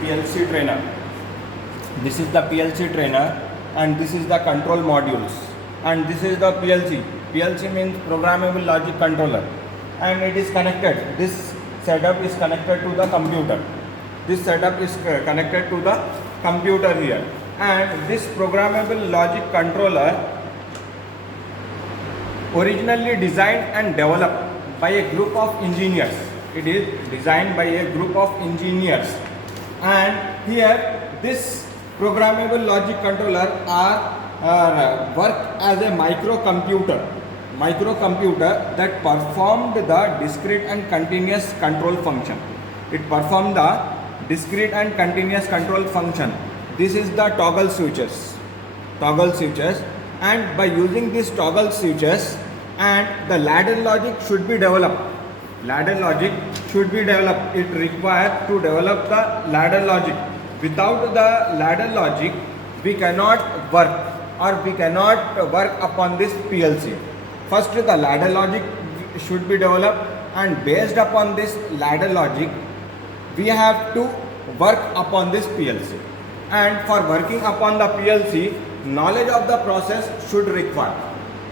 PLC trainer. This is the PLC trainer, and this is the control modules, and this is the PLC. PLC means programmable logic controller, and it is connected. This setup is connected to the computer. This setup is connected to the computer here, and this programmable logic controller originally designed and developed by a group of engineers. It is designed by a group of engineers, and here this programmable logic controller are work as a microcomputer that performed the discrete and continuous control function. It performed the discrete and continuous control function. This is the toggle switches, and by using these toggle switches, and the ladder logic should be developed. It required to develop the ladder logic. Without the ladder logic, we cannot work upon this PLC. First, the ladder logic should be developed, and based upon this ladder logic, we have to work upon this PLC. And for working upon the PLC, knowledge of the process should require.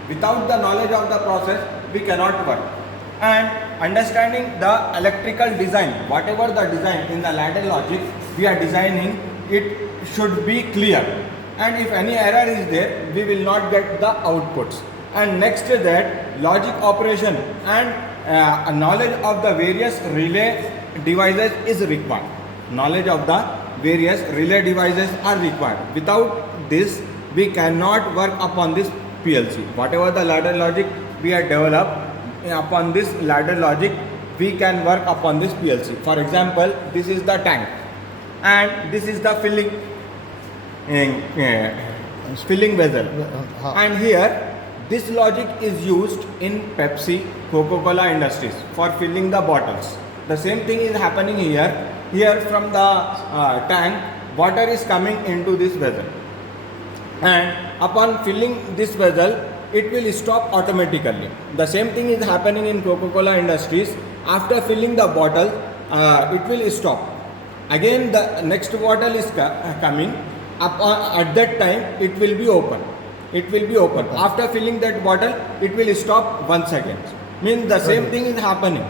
Without the knowledge of the process, we cannot work. And understanding the electrical design, whatever the design in the ladder logic we are designing, it should be clear. And if any error is there, we will not get the outputs. And next to that, logic operation and knowledge of the various relay devices is required. Knowledge of the various relay devices are required. Without this, we cannot work upon this PLC. Whatever the ladder logic we have developed, upon this ladder logic, we can work upon this PLC. For example, this is the tank, and this is the filling vessel. And here, this logic is used in Pepsi, Coca-Cola industries for filling the bottles. The same thing is happening here. Here from the tank, water is coming into this vessel, and upon filling this vessel, it will stop automatically. The same thing is happening in Coca-Cola industries. After filling the bottle, it will stop. Again, the next bottle is coming. At that time, it will be open. After filling that bottle, it will stop once again. Means the same thing is happening.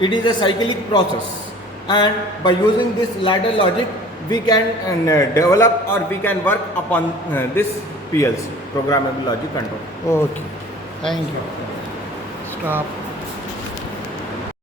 It is a cyclic process. And by using this ladder logic, we can develop or we can work upon this PLC, programmable logic control. Okay. Thank you. Stop.